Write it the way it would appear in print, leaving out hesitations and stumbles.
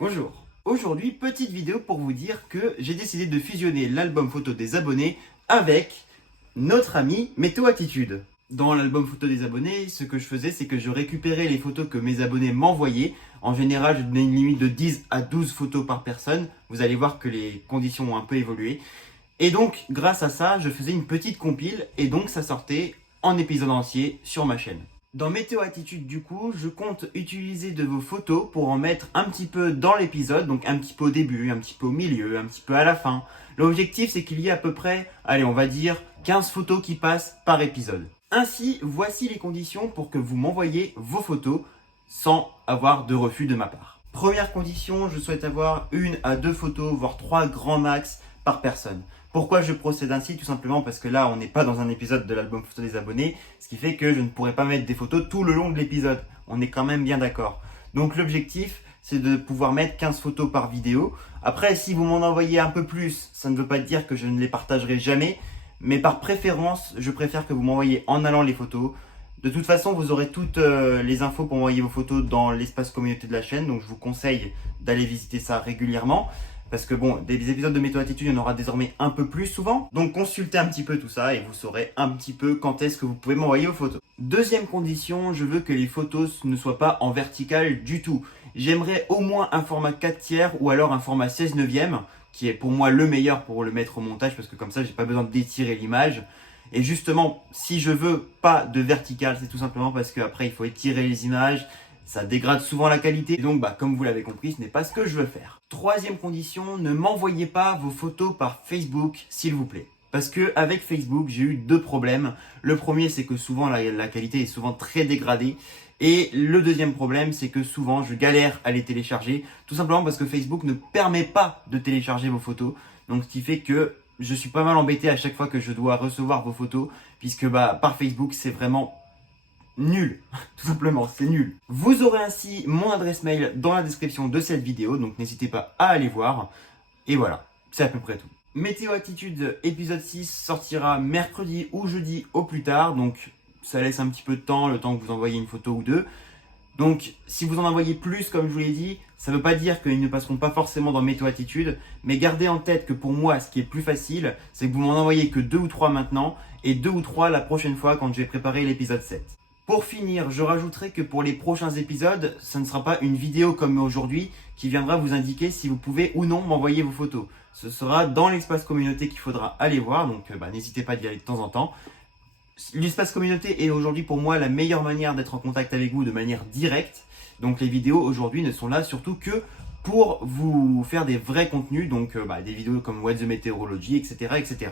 Bonjour, aujourd'hui petite vidéo pour vous dire que j'ai décidé de fusionner l'album photo des abonnés avec notre ami Météo Attitude. Dans l'album photo des abonnés, ce que je faisais c'est que je récupérais les photos que mes abonnés m'envoyaient. En général je donnais une limite de 10 à 12 photos par personne. Vous allez voir que les conditions ont un peu évolué. Et donc grâce à ça je faisais une petite compile et donc ça sortait en épisode entier sur ma chaîne. Dans Météo Attitude, du coup, je compte utiliser de vos photos pour en mettre un petit peu dans l'épisode, donc un petit peu au début, un petit peu au milieu, un petit peu à la fin. L'objectif, c'est qu'il y ait à peu près, allez, on va dire 15 photos qui passent par épisode. Ainsi, voici les conditions pour que vous m'envoyiez vos photos sans avoir de refus de ma part. Première condition, je souhaite avoir 1 à 2 photos, voire 3 grands max par personne. Pourquoi je procède ainsi? Tout simplement parce que là, on n'est pas dans un épisode de l'album photo des abonnés, ce qui fait que je ne pourrais pas mettre des photos tout le long de l'épisode. On est quand même bien d'accord. Donc l'objectif, c'est de pouvoir mettre 15 photos par vidéo. Après, si vous m'en envoyez un peu plus, ça ne veut pas dire que je ne les partagerai jamais, mais par préférence, je préfère que vous m'envoyiez en allant les photos. De toute façon, vous aurez toutes les infos pour envoyer vos photos dans l'espace communauté de la chaîne, donc je vous conseille d'aller visiter ça régulièrement. Parce que bon, des épisodes de Météo Attitude, il y en aura désormais un peu plus souvent. Donc consultez un petit peu tout ça et vous saurez un petit peu quand est-ce que vous pouvez m'envoyer vos photos. Deuxième condition, je veux que les photos ne soient pas en vertical du tout. J'aimerais au moins un format 4/3 ou alors un format 16/9, qui est pour moi le meilleur pour le mettre au montage parce que comme ça, j'ai pas besoin d'étirer l'image. Et justement, si je veux pas de vertical, c'est tout simplement parce qu'après, il faut étirer les images. Ça dégrade souvent la qualité. Et donc, comme vous l'avez compris, ce n'est pas ce que je veux faire. Troisième condition, ne m'envoyez pas vos photos par Facebook, s'il vous plaît. Parce que avec Facebook, j'ai eu 2 problèmes. Le premier, c'est que souvent la qualité est souvent très dégradée. Et le deuxième problème, c'est que souvent, je galère à les télécharger. Tout simplement parce que Facebook ne permet pas de télécharger vos photos. Donc, ce qui fait que je suis pas mal embêté à chaque fois que je dois recevoir vos photos. Puisque par Facebook, c'est vraiment nul, tout simplement, c'est nul. Vous aurez ainsi mon adresse mail dans la description de cette vidéo, donc n'hésitez pas à aller voir. Et voilà, c'est à peu près tout. Météo Attitude épisode 6 sortira mercredi ou jeudi au plus tard, donc ça laisse un petit peu de temps, le temps que vous envoyez une photo ou deux. Donc si vous en envoyez plus, comme je vous l'ai dit, ça ne veut pas dire qu'ils ne passeront pas forcément dans Météo Attitude, mais gardez en tête que pour moi, ce qui est plus facile, c'est que vous m'en envoyez que 2 ou 3 maintenant, et 2 ou 3 la prochaine fois quand je vais préparer l'épisode 7. Pour finir, je rajouterai que pour les prochains épisodes, ça ne sera pas une vidéo comme aujourd'hui qui viendra vous indiquer si vous pouvez ou non m'envoyer vos photos. Ce sera dans l'espace communauté qu'il faudra aller voir, donc n'hésitez pas d'y aller de temps en temps. L'espace communauté est aujourd'hui pour moi la meilleure manière d'être en contact avec vous de manière directe. Donc les vidéos aujourd'hui ne sont là surtout que pour vous faire des vrais contenus, donc des vidéos comme What the Meteorology, etc., etc.